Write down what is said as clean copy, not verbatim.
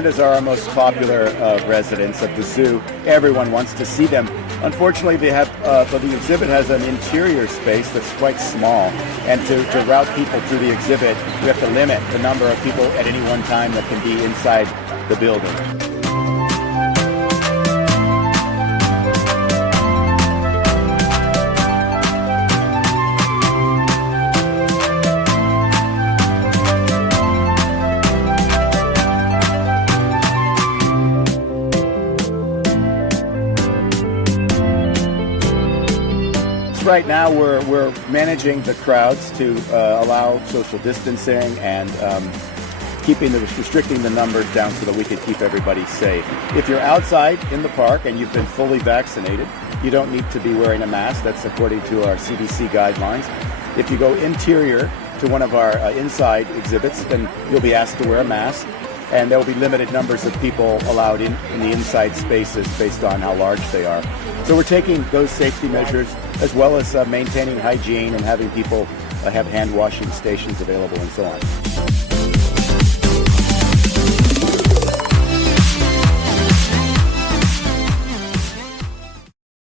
pandas are our most popular residents of the zoo. Everyone wants to see them. Unfortunately, but the exhibit has an interior space that's quite small. And to route people through the exhibit, we have to limit the number of people at any one time that can be inside the building. Right now, we're managing the crowds to allow social distancing and restricting the numbers down so that we can keep everybody safe. If you're outside in the park and you've been fully vaccinated, you don't need to be wearing a mask. That's according to our CDC guidelines. If you go interior to one of our inside exhibits, then you'll be asked to wear a mask. And there will be limited numbers of people allowed in the inside spaces based on how large they are. So we're taking those safety measures as well as maintaining hygiene and having people have hand washing stations available and so on.